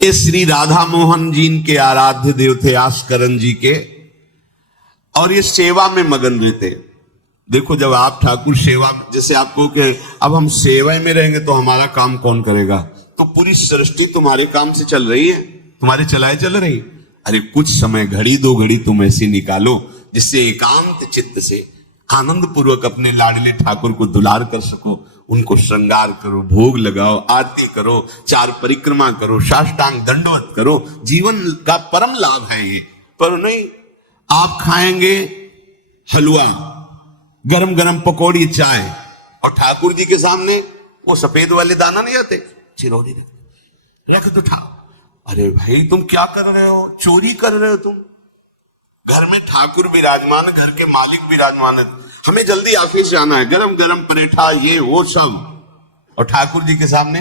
ये श्री राधा मोहन जी के आराध्य देव थे आस्करण जी के, और ये सेवा में मगन रहते। देखो जब आप ठाकुर सेवा, जैसे आपको कि अब हम सेवा में रहेंगे तो हमारा काम कौन करेगा, तो पूरी सृष्टि तुम्हारे काम से चल रही है, तुम्हारे चलाए चल रही। अरे कुछ समय, घड़ी दो घड़ी तुम ऐसी निकालो जिससे एकांत चित्त से आनंद पूर्वक अपने लाडले ठाकुर को दुलार कर सको। उनको श्रृंगार करो, भोग लगाओ, आरती करो, चार परिक्रमा करो, साष्टांग दंडवत करो। जीवन का परम लाभ है ये। पर नहीं, आप खाएंगे हलवा, गरम गरम पकौड़ी, चाय, और ठाकुर जी के सामने वो सफेद वाले दाना नहीं आते, चिरौरी रख दो ठाकुर। अरे भाई तुम क्या कर रहे हो, चोरी कर रहे हो तुम। घर में ठाकुर विराजमान, घर के मालिक विराजमान है, हमें जल्दी ऑफिस जाना है, गरम गरम परेठा ये वो सब, और ठाकुर जी के सामने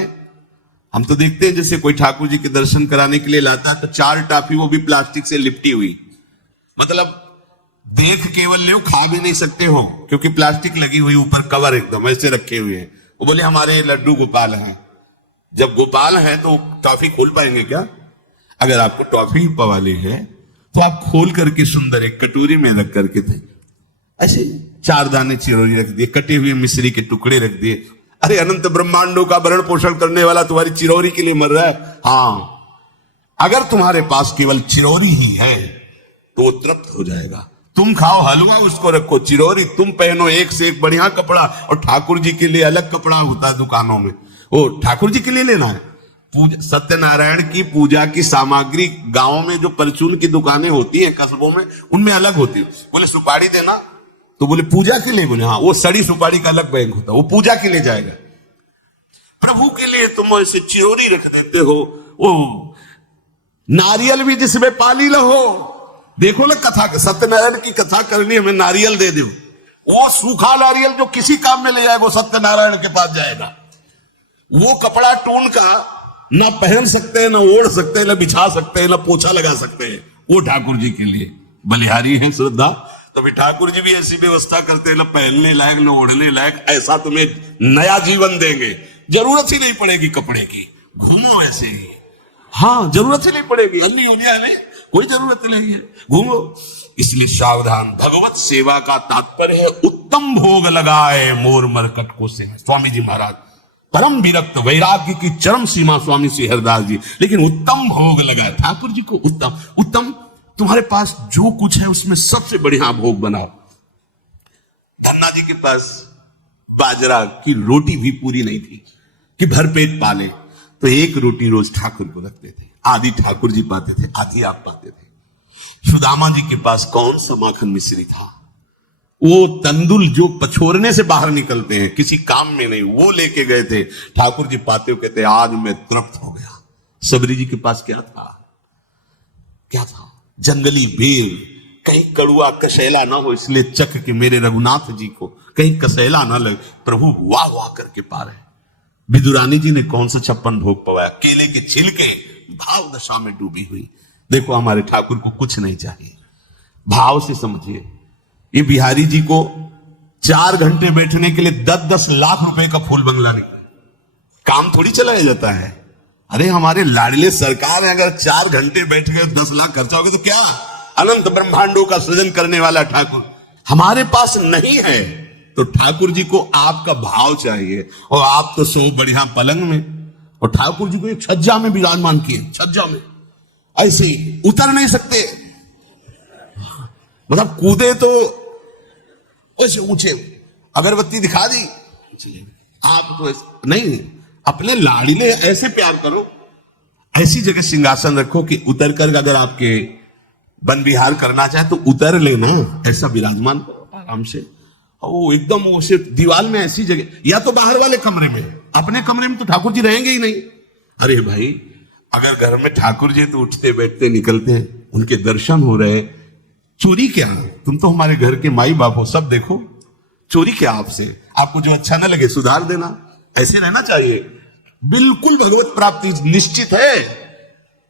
हम तो देखते हैं जैसे कोई ठाकुर जी के दर्शन कराने के लिए लाता है तो चार टाफी, वो भी प्लास्टिक से लिपटी हुई, मतलब देख केवल ले, खा भी नहीं सकते हो क्योंकि प्लास्टिक लगी हुई, ऊपर कवर एकदम ऐसे रखे हुए हैं। वो बोले हमारे लड्डू गोपाल हैं। जब गोपाल हैं तो टॉफी खोल पाएंगे क्या? अगर आपको टॉफी पवाली है तो आप खोल करके सुंदर एक कटोरी में रख करके थे, ऐसे चार दाने चिरौरी रख दिए, कटे हुए मिश्री के टुकड़े रख दिए। अरे अनंत ब्रह्मांडों का भरण पोषण करने वाला तुम्हारी चिरौरी के लिए मर रहा है। हाँ, अगर तुम्हारे पास केवल चिरौरी ही है तो वो तृप्त हो जाएगा। तुम खाओ हलवा, उसको रखो चिरौरी, तुम पहनो एक से एक बढ़िया कपड़ा, और ठाकुर जी के लिए अलग कपड़ा होता है दुकानों में, वो ठाकुर जी के लिए लेना है। सत्यनारायण की पूजा की सामग्री गांवों में जो परचून की दुकानें होती हैं कस्बों में, उनमें अलग होती है। बोले सुपारी देना, तो बोले पूजा के लिए, बोले हाँ, वो सड़ी सुपारी का अलग बैंक होता है, वो पूजा के लिए जाएगा। प्रभु के लिए तुम ऐसे चिरौरी रख देते हो। वो नारियल भी जिसमें पाली लो, देखो ना कथा, सत्यनारायण की कथा करनी, हमें नारियल दे दो। वो सूखा नारियल जो किसी काम में ले जाएगा वो सत्यनारायण के पास जाएगा। वो कपड़ा टून का ना पहन सकते हैं, ना ओढ़ सकते हैं, ना बिछा सकते हैं, ना पोछा लगा सकते हैं, वो ठाकुर जी के लिए बलिहारी है श्रद्धा। तभी ठाकुर जी भी ऐसी व्यवस्था करते हैं, ना पहनने लायक ना ओढ़ने लायक, ऐसा तुम्हें नया जीवन देंगे, जरूरत ही नहीं पड़ेगी कपड़े की, घूमो ऐसे ही। हाँ, जरूरत ही नहीं पड़ेगी, अन्नी होने नहीं, कोई जरूरत नहीं है, घूमो। इसलिए सावधान, भगवत सेवा का तात्पर्य है उत्तम भोग लगाए मोर मरकट को से। स्वामी जी महाराज परम विरक्त, वैराग्य की चरम सीमा स्वामी श्री हरिदास जी, लेकिन उत्तम भोग लगाए ठाकुर जी को। उत्तम उत्तम, तुम्हारे पास जो कुछ है उसमें सबसे बढ़िया भोग बनाओ। धन्ना जी के पास बाजरा की रोटी भी पूरी नहीं थी कि भरपेट पाले, तो एक रोटी रोज ठाकुर को रखते थे। आधी ठाकुर जी पाते थे, आधी आप पाते थे। सुदामा जी के पास कौन सा माखन मिश्री था, वो तंदुल जो पछोरने से बाहर निकलते हैं, किसी काम में नहीं, वो लेके गए थे। ठाकुर जी पाते हो कहते आज मैं तृप्त हो गया। सबरी जी के पास क्या था, क्या था? जंगली बेर, कहीं कड़ुआ कसेला ना हो इसलिए चख के मेरे रघुनाथ जी को कहीं कसेला ना लगे, प्रभु वाह वाह करके पा रहे। विदुरानी जी ने कौन सा 56 भोग पवाया, केले के छिलके भाव दशा में डूबी हुई। देखो हमारे ठाकुर को कुछ नहीं चाहिए, भाव से समझिए। ये बिहारी जी को 4 घंटे बैठने के लिए 10-10 लाख रुपए का फूल बंगला निकला, काम थोड़ी चलाया जाता है। अरे हमारे लाडले सरकार है, अगर 4 घंटे बैठ गए 10 लाख खर्चा हो गया तो क्या? अनंत ब्रह्मांडों का सृजन करने वाला ठाकुर हमारे पास नहीं है, तो ठाकुर जी को आपका भाव चाहिए। और आप तो सो बढ़िया पलंग में, और ठाकुर जी को एक छज्जा में विराजमान किए, छज्जा में ऐसे ही उतर नहीं सकते, मतलब कूदे तो ऐसे ऊंचे, अगरबत्ती दिखा दी, आप तो नहीं, अपने लाडले ऐसे प्यार करो, ऐसी जगह सिंहासन रखो कि उतर कर अगर आपके वन विहार करना चाहे तो उतर लेना, ऐसा विराजमान करो आराम से। वो एकदम वो सिर्फ दीवार में ऐसी जगह, या तो बाहर वाले कमरे में, अपने कमरे में तो ठाकुर जी रहेंगे ही नहीं। अरे भाई अगर घर में ठाकुर जी तो उठते बैठते निकलते हैं, उनके दर्शन हो रहे, चोरी क्या? तुम तो हमारे घर के माई बाप हो, सब देखो, चोरी क्या आपसे? आपको जो अच्छा ना लगे सुधार देना, ऐसे रहना चाहिए। बिल्कुल भगवत प्राप्ति निश्चित है,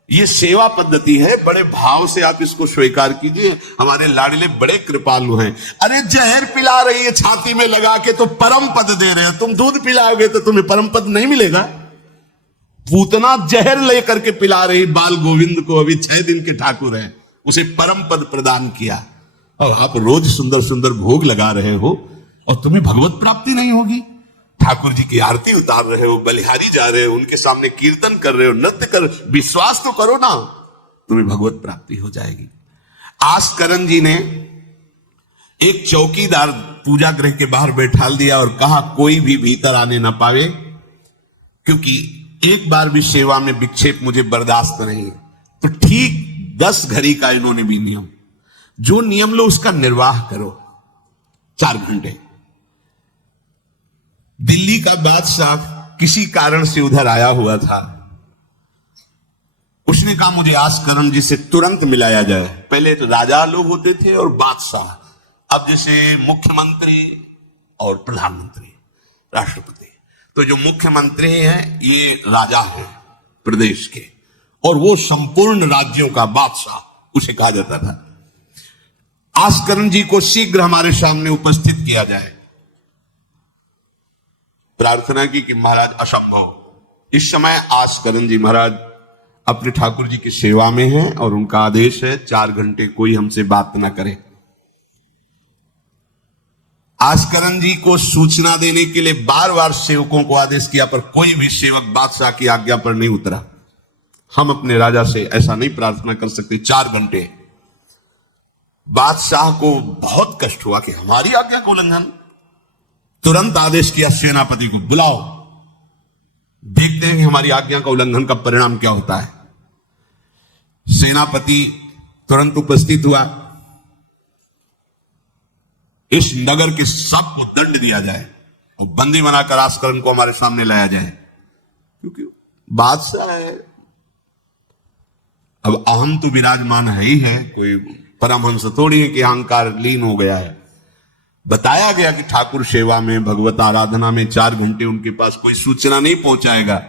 ये सेवा पद्धति है, बड़े भाव से आप इसको स्वीकार कीजिए। हमारे लाडले बड़े कृपालु हैं। अरे जहर पिला रही है छाती में लगा के तो परम पद दे रहे हैं, तुम दूध पिलाओगे तो तुम्हें परम पद नहीं मिलेगा। पूतना जहर लेकर के पिला रही बाल गोविंद को, अभी 6 दिन के ठाकुर हैं, उसे परम पद प्रदान किया, और आप रोज सुंदर सुंदर भोग लगा रहे हो और तुम्हें भगवत प्राप्ति नहीं होगी। ठाकुर जी की आरती उतार रहे हो, बलिहारी जा रहे हो, उनके सामने कीर्तन कर रहे हो, नृत्य कर, विश्वास तो करो ना, तुम्हें भगवत प्राप्ति हो जाएगी। आस्करण जी ने एक चौकीदार पूजा गृह के बाहर बैठाल दिया और कहा कोई भी भीतर आने ना पावे, क्योंकि एक बार भी सेवा में विक्षेप मुझे बर्दाश्त नहीं है। तो ठीक 10 घड़ी का इन्होंने भी नियम, जो नियम लो उसका निर्वाह करो। 4 घंटे। दिल्ली का बादशाह किसी कारण से उधर आया हुआ था, उसने कहा मुझे आस्करण जी से तुरंत मिलाया जाए। पहले तो राजा लोग होते थे और बादशाह, अब जैसे मुख्यमंत्री और प्रधानमंत्री, राष्ट्रपति। तो जो मुख्यमंत्री हैं ये राजा हैं प्रदेश के, और वो संपूर्ण राज्यों का बादशाह उसे कहा जाता था। आस्करण जी को शीघ्र हमारे सामने उपस्थित किया जाए। प्रार्थना की कि महाराज असंभव। इस समय आस्करण जी महाराज अपने ठाकुर जी की सेवा में हैं और उनका आदेश है 4 घंटे कोई हमसे बात ना करे। आस्करण जी को सूचना देने के लिए बार बार सेवकों को आदेश किया, पर कोई भी सेवक बादशाह की आज्ञा पर नहीं उतरा। हम अपने राजा से ऐसा नहीं प्रार्थना कर सकते। 4 घंटे। बादशाह को बहुत कष्ट हुआ कि हमारी आज्ञा का उल्लंघन। तुरंत आदेश किया सेनापति को, बुलाओ, देखते हैं कि हमारी आज्ञा का उल्लंघन का परिणाम क्या होता है। सेनापति तुरंत उपस्थित हुआ। इस नगर के सबको दंड दिया जाए और बंदी बनाकर आस्करण को हमारे सामने लाया जाए, क्योंकि बादशाह है। अब अहम तो विराजमान है ही है, कोई परमहंस थोड़ी है कि अहंकार लीन हो गया है। बताया गया कि ठाकुर सेवा में, भगवत आराधना में 4 घंटे उनके पास कोई सूचना नहीं पहुंचाएगा।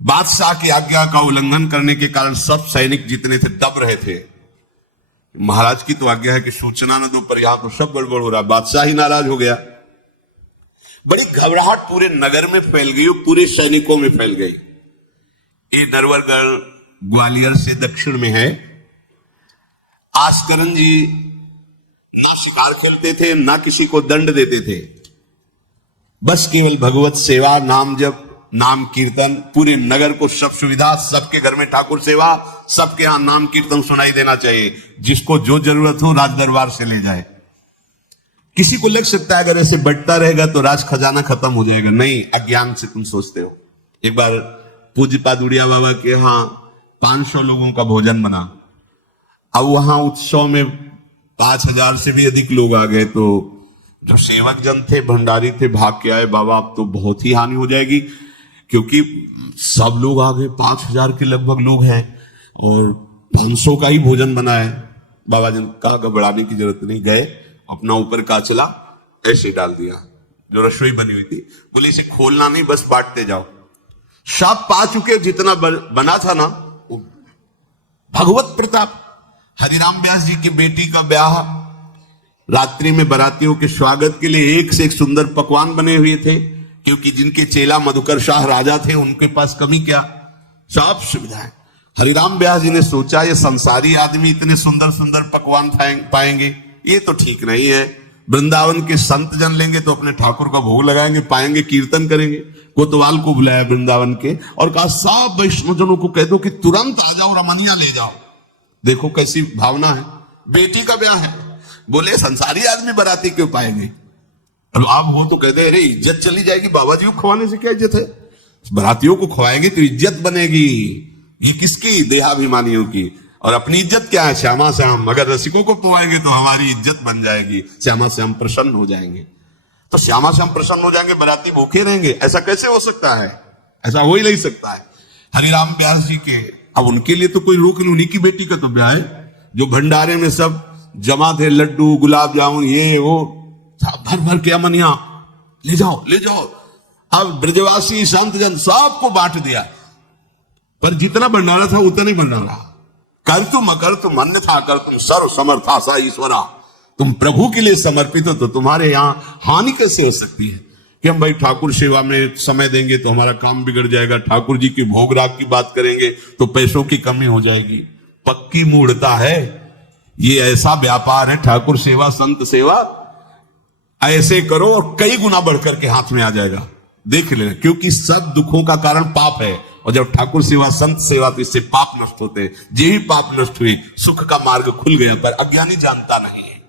बादशाह की आज्ञा का उल्लंघन करने के कारण सब सैनिक जितने थे दब रहे थे। महाराज की तो आज्ञा है कि सूचना न दो, पर यहां तो सब गड़बड़ हो रहा। बादशाह ही नाराज हो गया। बड़ी घबराहट पूरे नगर में फैल गई और पूरे सैनिकों में फैल गई। ये नरवरगढ़ ग्वालियर से दक्षिण में है। आस्करण जी ना शिकार खेलते थे, ना किसी को दंड देते थे, बस केवल भगवत सेवा, नाम जप, नाम कीर्तन, पूरे नगर को सब सुविधा, सबके घर में ठाकुर सेवा, सबके यहां नाम कीर्तन सुनाई देना चाहिए। जिसको जो जरूरत हो राज दरबार से ले जाए। किसी को लग सकता है अगर ऐसे बढ़ता रहेगा तो राज खजाना खत्म हो जाएगा। नहीं, अज्ञान से तुम सोचते हो। एक बार पूज्य पादुड़िया बाबा के यहां 500 लोगों का भोजन बना। अब वहां उत्सव में 5000 से भी अधिक लोग आ गए, तो जो सेवक जन थे, भंडारी थे, भाग के आए, बाबा अब तो बहुत ही हानि हो जाएगी, क्योंकि सब लोग आ गए, 5000 के लगभग लोग हैं और 500 का ही भोजन बना है। बाबा जन कहा घबराने की जरूरत नहीं। गए, अपना ऊपर का चला ऐसे डाल दिया जो रसोई बनी हुई थी। बोले इसे खोलना नहीं, बस बांटते जाओ। सब पा चुके, जितना बना था ना। भगवत प्रताप। हरिराम व्यास जी की बेटी का ब्याह, रात्रि में बारातियों के स्वागत के लिए एक से एक सुंदर पकवान बने हुए थे, क्योंकि जिनके चेला मधुकर शाह राजा थे उनके पास कमी क्या, सब सुविधाएं। हरिराम व्यास जी ने सोचा ये संसारी आदमी इतने सुंदर सुंदर पकवान पाएंगे, ये तो ठीक नहीं है। वृंदावन के संत जन लेंगे तो अपने ठाकुर का भोग लगाएंगे, पाएंगे, कीर्तन करेंगे। कोतवाल को बुलाया वृंदावन के और कहा सब वैष्णवजनों को कह दो कि तुरंत आ जाओ, रमनिया ले जाओ। देखो कैसी भावना है, बेटी का ब्याह है। बोले संसारी आदमी बाराती क्यों पाएंगे। अब आप हो तो कहते अरे इज्जत चली जाएगी, बाबा जी को खवाने से क्या इज्जत है। बारातियों को खवाएंगे तो इज्जत बनेगी। ये किसकी, देहाभिमानियों की। और अपनी इज्जत क्या है, श्यामा श्याम। अगर रसिकों को पवाएंगे तो हमारी इज्जत बन जाएगी, श्यामा श्याम प्रसन्न हो जाएंगे। तो श्यामा श्याम प्रसन्न हो जाएंगे, बाराती भूखे रहेंगे, ऐसा कैसे हो सकता है। ऐसा हो ही नहीं सकता है। हरिराम व्यास जी के, अब उनके लिए तो कोई रोक नहीं, उन्हीं की बेटी का तो ब्याह है। जो भंडारे में सब जमा थे, लड्डू, गुलाब जामुन, ये वो भर भर के अमनिया, ले जाओ ले जाओ। अब ब्रजवासी संत जन सबको बांट दिया, पर जितना भंडारा था उतना ही भंडारा। कर तुम अकर तुम अन्यथा कर तुम सर्व समर्था सा ईश्वरा। तुम प्रभु के लिए समर्पित हो तो तुम्हारे यहां हानि कैसे हो सकती है। कि हम भाई ठाकुर सेवा में समय देंगे तो हमारा काम बिगड़ जाएगा, ठाकुर जी की भोग राग की बात करेंगे तो पैसों की कमी हो जाएगी। पक्की मूढ़ता है, ये ऐसा व्यापार है ठाकुर सेवा संत सेवा, ऐसे करो और कई गुना बढ़कर के हाथ में आ जाएगा, देख लेना। क्योंकि सब दुखों का कारण पाप है, और जब ठाकुर सेवा संत सेवा तो इससे पाप नष्ट होते हैं। जे ही पाप नष्ट हुए सुख का मार्ग खुल गया, पर अज्ञानी जानता नहीं है।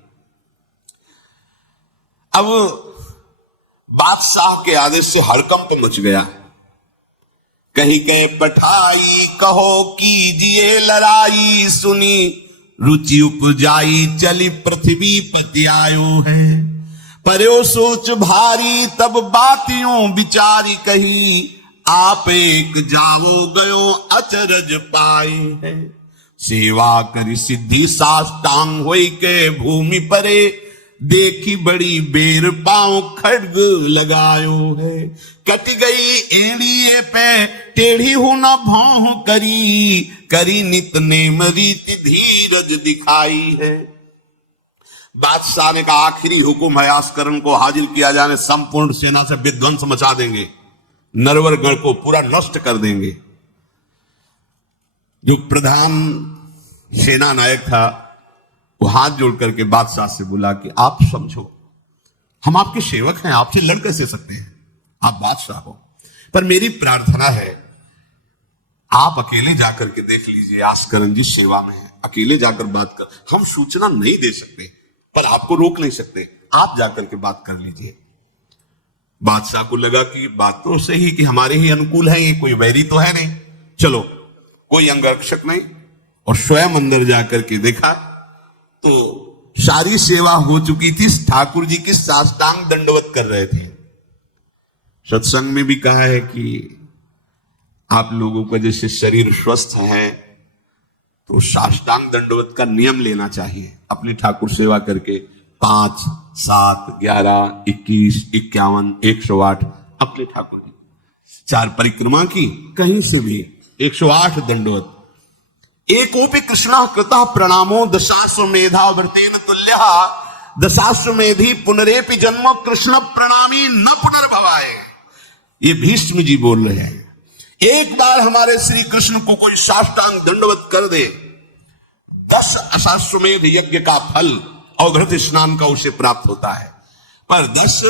अब बादशाह के आदेश से हड़कंप मच गया। कहीं कहे पठाई कहो कीजिए लड़ाई, सुनी रुचि उपजाई चली पृथ्वी पति आयो है। पर्यो सोच भारी तब बातियों विचारी कही, आप एक जावो गयो अचरज पाए है। सेवा करी सिद्धि साष्टांग होई के भूमि परे, देखी बड़ी बेर पांव खड्ग लगायो है। कट गई एड़िए पे टेढ़ी हूं न भौं करी, करी नित नेम रीति धीरज दिखाई है। बादशाह ने कहा आखिरी हुक्म है, आस्करण को हाजिर किया जाने, संपूर्ण सेना से विध्वंस मचा देंगे, नरवर गढ़ को पूरा नष्ट कर देंगे। जो प्रधान सेना नायक था वो हाथ जोड़ करके बादशाह से बोला कि आप समझो, हम आपके सेवक हैं, आपसे लड़ कैसे सकते हैं, आप बादशाह हो, पर मेरी प्रार्थना है आप अकेले जाकर के देख लीजिए, आस्करण जी सेवा में है, अकेले जाकर बात कर, हम सूचना नहीं दे सकते पर आपको रोक नहीं सकते, आप जाकर के बात कर लीजिए। बादशाह को लगा कि बात तो सही कि हमारे ही अनुकूल है, ये कोई वैरी तो है नहीं, चलो कोई अंगरक्षक नहीं। और स्वयं अंदर जाकर के देखा तो सारी सेवा हो चुकी थी, ठाकुर जी की साष्टांग दंडवत कर रहे थे। सत्संग में भी कहा है कि आप लोगों का जैसे शरीर स्वस्थ है तो साष्टांग दंडवत का नियम लेना चाहिए अपनी ठाकुर सेवा करके। 5, 7, 11, 21, 51, 108 अपने ठाकुर जी 4 परिक्रमा की, कहीं से भी 108 दंडवत। एकोपि कृष्ण कृतः प्रणामो दशाश्वमेधा व्रतेन तुल्यः, दशाश्वमेधी पुनरेपि जन्म कृष्ण प्रणामी न पुनर्भवाए। ये भीष्म जी बोल रहे हैं, एक बार हमारे श्री कृष्ण को कोई साष्टांग दंडवत कर दे, 10 अश्वमेध यज्ञ का फल अवघृत स्नान का उसे प्राप्त होता है। पर 10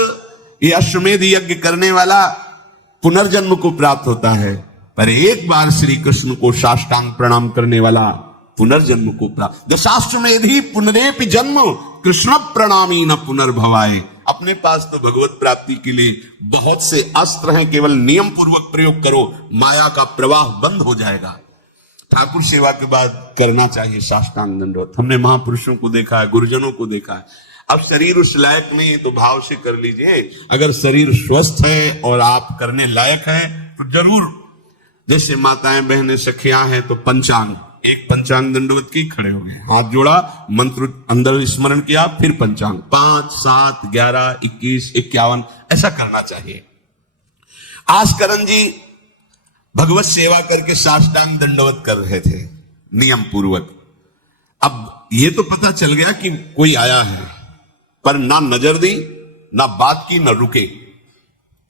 ये अश्वमेध यज्ञ करने वाला पुनर्जन्म को प्राप्त होता है, पर एक बार श्री कृष्ण को साष्टांग प्रणाम करने वाला पुनर्जन्म को प्राप्त। दशाश्वमेधी पुनरेपि जन्म कृष्ण प्रणामी न पुनर्भवाए। अपने पास तो भगवत प्राप्ति के लिए बहुत से अस्त्र हैं, केवल नियम पूर्वक प्रयोग करो, माया का प्रवाह बंद हो जाएगा। ठाकुर सेवा के बाद करना चाहिए साष्टांग दंडवत। हमने महापुरुषों को देखा है, गुरुजनों को देखा है। अब शरीर उस लायक नहीं है तो भाव से कर लीजिए, अगर शरीर स्वस्थ है और आप करने लायक हैं तो जरूर। जैसे माताएं बहनें सखियां हैं तो पंचांग, एक पंचांग दंडवत की, खड़े हो गए, हाथ जोड़ा, मंत्र अंदर स्मरण किया, फिर पंचांग 5, 7, 11, 21, 51 ऐसा करना चाहिए। आस्करण जी भगवत सेवा करके साष्टांग दंडवत कर रहे थे नियम पूर्वक। अब ये तो पता चल गया कि कोई आया है, पर ना नजर दी, ना बात की, ना रुके,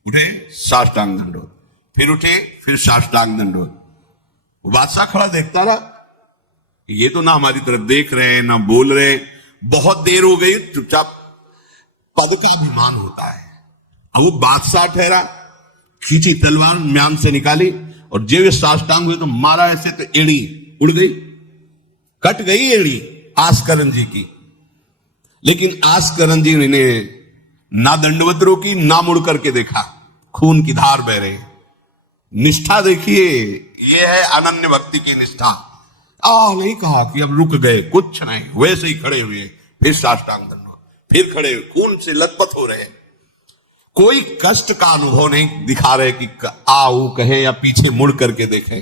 उठे साष्टांग दंडवत, फिर उठे, फिर साष्टांग दंडवत। बादशाह खड़ा देखता रहा, ये तो ना हमारी तरफ देख रहे हैं ना बोल रहे, बहुत देर हो गई, चुपचाप। पद का अभिमान होता है। अब वो बादशाह ठहरा, खींची तलवार म्यान से निकाली और जब वे साष्टांग हुए तो मारा ऐसे तो एड़ी उड़ गई, कट गई एड़ी आस्करण जी की। लेकिन आस्करण जी ने ना दंडवत रोकी, ना मुड़ करके देखा, खून की धार बह रही। निष्ठा देखिए, ये है अनन्य भक्ति की निष्ठा। नहीं कहा कि अब रुक गए, कुछ नहीं, वैसे ही खड़े हुए, फिर साष्टांग दंडवत, फिर खड़े, खून से लथपथ हो रहे, कोई कष्ट का अनुभव नहीं दिखा रहे कि आओ कहे या पीछे मुड़ करके देखे।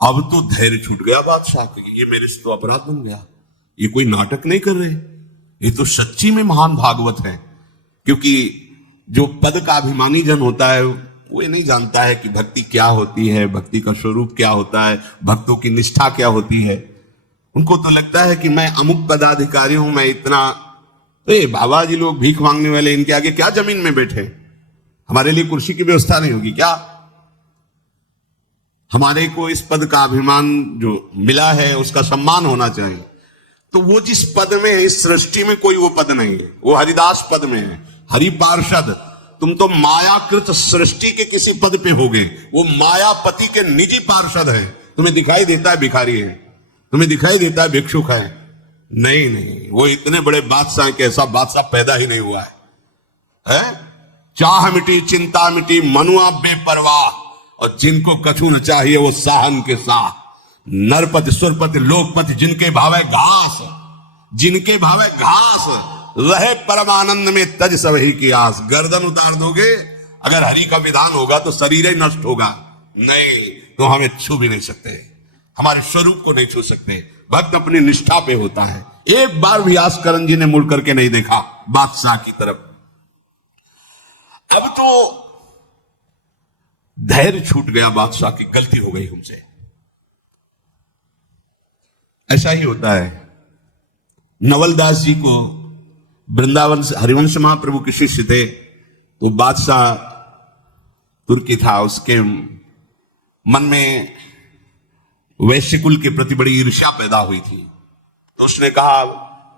अब तो धैर्य छूट गया बादशाह को, ये मेरे से तो अपराध बन गया, ये कोई नाटक नहीं कर रहे, ये तो सच्ची में महान भागवत है। क्योंकि जो पद का अभिमानी जन होता है वो ये नहीं जानता है कि भक्ति क्या होती है, भक्ति का स्वरूप क्या होता है, भक्तों की निष्ठा क्या होती है। उनको तो लगता है कि मैं अमुक पदाधिकारी हूं, मैं इतना, बाबा जी लोग भीख मांगने वाले, इनके आगे क्या जमीन में बैठे, हमारे लिए कुर्सी की व्यवस्था नहीं होगी क्या? हमारे को इस पद का अभिमान जो मिला है उसका सम्मान होना चाहिए। तो वो जिस पद में है, इस सृष्टि में कोई वो पद नहीं है, वो हरिदास पद में है, हरि पार्षद। तुम तो मायाकृत सृष्टि के किसी पद पे हो गए, वो मायापति के निजी पार्षद है। तुम्हें दिखाई देता है भिखारी है, तुम्हें दिखाई देता है भिक्षुक है। नहीं नहीं, वो इतने बड़े बादशाह के ऐसा बादशाह पैदा ही नहीं हुआ है? चाह मिटी चिंता मिटी मनुआ बेपरवाह, और जिनको कछु न चाहिए वो साहन के साह। नरपति सुरपति लोकपति जिनके भावे घास, जिनके भावे घास, रहे परमानंद में तज सबही की आस। गर्दन उतार दोगे अगर हरि का विधान होगा तो शरीर ही नष्ट होगा, नहीं तो हमें छू भी नहीं सकते, हमारे स्वरूप को नहीं छू सकते। भक्त अपनी निष्ठा पे होता है। एक बार व्यासकरण जी ने मुड़ करके नहीं देखा बादशाह की तरफ। अब तो धैर्य छूट गया बादशाह की, गलती हो गई हमसे। ऐसा ही होता है। नवलदास जी को वृंदावन से हरिवंश महाप्रभु के शिष्य थे, तो बादशाह तुर्की था, उसके मन में वैश्यकुल के प्रति बड़ी ईर्ष्या पैदा हुई थी। तो उसने कहा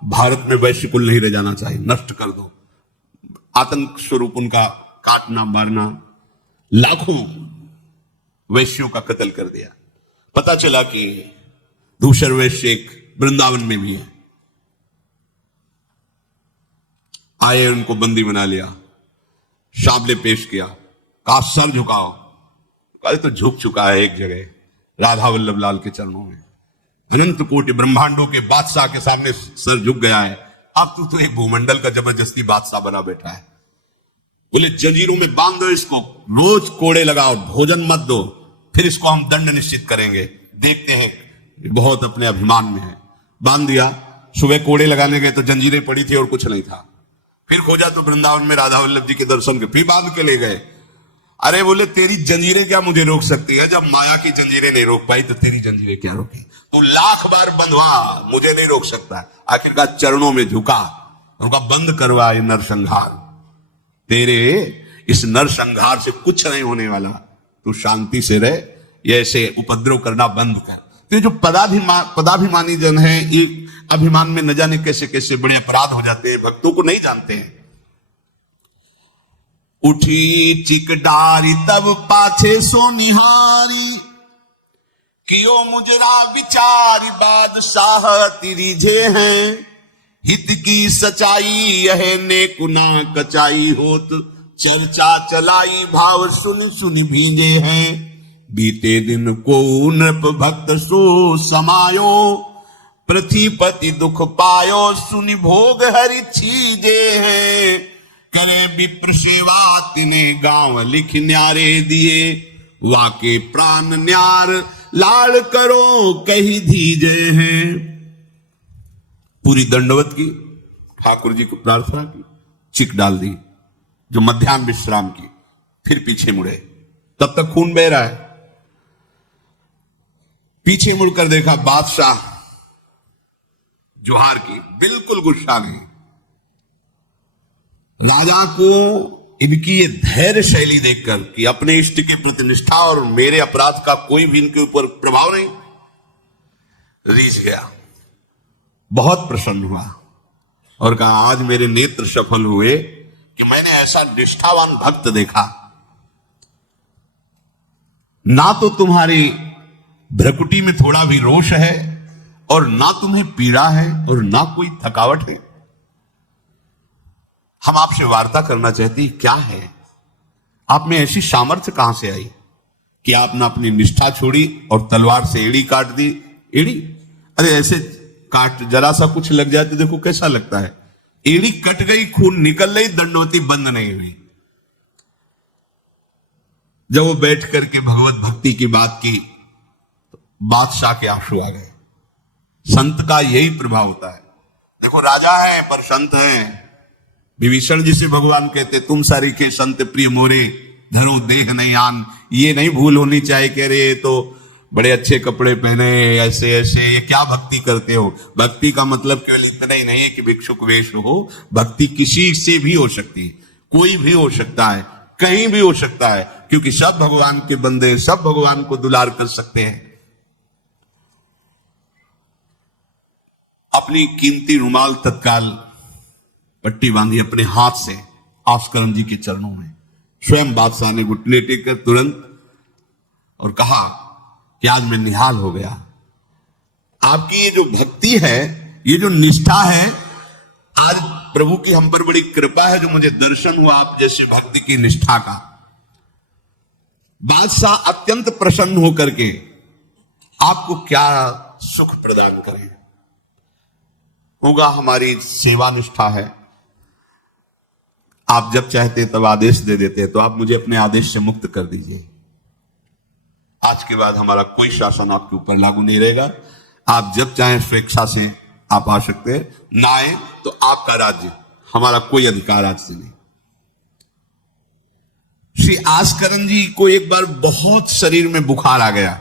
भारत में वैश्यकुल नहीं रह जाना चाहिए, नष्ट कर दो। आतंक स्वरूप उनका काटना मारना, लाखों वैश्यों का कत्ल कर दिया। पता चला कि दूसर वैश्य एक वृंदावन में भी है। आए, उनको बंदी बना लिया, शाबले पेश किया, कहा सर झुकाओ। कहा तो झुक चुका है एक जगह, राधा वल्लभ लाल के चरणों में। अनंत कोटि ब्रह्मांडों के बादशाह के सामने सर झुक गया है। अब तो एक भूमंडल का जबरदस्ती बादशाह बना बैठा है। बोले जंजीरों में बांध दो इसको, रोज कोड़े लगाओ, भोजन मत दो, फिर इसको हम दंड निश्चित करेंगे, देखते हैं। बहुत अपने अभिमान में है। बांध दिया। सुबह कोड़े लगाने गए तो जंजीरें पड़ी थी और कुछ नहीं था। फिर खोजा तो वृंदावन में राधा वल्लभ जी के दर्शन के, फिर बांध के ले गए। अरे बोले तेरी जंजीरें क्या मुझे रोक सकती है? जब माया की जंजीरें नहीं रोक पाई तो तेरी जंजीरें क्या रोकी? तू लाख बार बंधवा, मुझे नहीं रोक सकता। आखिरकार चरणों में झुका, उनका बंद करवा ये नरसंहार। तेरे इस नरसंहार से कुछ नहीं होने वाला, तू शांति से रह, ये ऐसे उपद्रव करना बंद कर। तो ये जो पदाभिमानी जन है, ये अभिमान में न जाने कैसे कैसे बड़े अपराध हो जाते हैं, भक्तों को नहीं जानते हैं। उठी चिकडारी तब पाछे सो निहारी, कियो मुजरा विचारी बादशाह तिरिझे हैं। हित की सच्चाई यह ने कुना कचाई होत, चर्चा चलाई भाव सुन सुन भीगे हैं। बीते दिन को नृप भक्त सो समायो, पृथ्वीपति दुख पायो सुनि भोग हरि छीजे हैं। करे विप्र सेवा तिने गांव लिख न्यारे दिए, वाके प्राण न्यार लाड़ करो कही धीजे हैं। पूरी दंडवत की, ठाकुर जी को प्रार्थना की, चिक डाल दी जो मध्याह्न विश्राम की, फिर पीछे मुड़े। तब तक खून बह रहा है। पीछे मुड़कर देखा बादशाह जोहार की, बिल्कुल गुस्सा नहीं। राजा को इनकी ये धैर्य शैली देखकर कि अपने इष्ट के प्रति निष्ठा और मेरे अपराध का कोई भी इनके ऊपर प्रभाव नहीं, रीझ गया, बहुत प्रसन्न हुआ और कहा आज मेरे नेत्र सफल हुए कि मैंने ऐसा निष्ठावान भक्त देखा। ना तो तुम्हारी भ्रकुटी में थोड़ा भी रोष है और ना तुम्हें पीड़ा है और ना कोई थकावट है। हम आपसे वार्ता करना चाहते हैं, क्या है आप में ऐसी सामर्थ्य कहां से आई कि आपने अपनी निष्ठा छोड़ी और तलवार से एड़ी काट दी? एड़ी, अरे ऐसे काट जरा सा कुछ लग जाए तो देखो कैसा लगता है। एड़ी कट गई, खून निकल गई, दंडवती बंद नहीं हुई। जब वो बैठ करके भगवत भक्ति की बात की तो बादशाह के आंसू आ गए। संत का यही प्रभाव होता है। देखो राजा है पर संत है। विभीषण जी से भगवान कहते तुम सारी के संत प्रिय मोरे, धरो देह नहीं आन। ये नहीं भूल होनी चाहिए कि अरे तो बड़े अच्छे कपड़े पहने, ऐसे ऐसे, ये क्या भक्ति करते हो? भक्ति का मतलब केवल इतना ही नहीं है कि भिक्षुक वेश हो। भक्ति किसी से भी हो सकती है, कोई भी हो सकता है। कहीं भी हो सकता है, क्योंकि सब भगवान के बंदे, सब भगवान को दुलार कर सकते हैं। अपनी कीमती रुमाल तत्काल पट्टी बांधी अपने हाथ से आस्करन जी के चरणों में। स्वयं बादशाह ने घुटने टेक कर तुरंत और कहा कि आज मैं निहाल हो गया। आपकी ये जो भक्ति है, ये जो निष्ठा है, आज प्रभु की हम पर बड़ी कृपा है जो मुझे दर्शन हुआ आप जैसे भक्ति की निष्ठा का। बादशाह अत्यंत प्रसन्न होकर के आपको क्या सुख प्रदान करें। होगा हमारी सेवा निष्ठा है, आप जब चाहते तब आदेश दे देते, तो आप मुझे अपने आदेश से मुक्त कर दीजिए। आज के बाद हमारा कोई शासन आपके ऊपर लागू नहीं रहेगा। आप जब चाहें स्वेच्छा से आप आ सकते हैं, ना आए तो आपका राज्य, हमारा कोई अधिकार आज से नहीं। श्री आस्करन जी को एक बार बहुत शरीर में बुखार आ गया।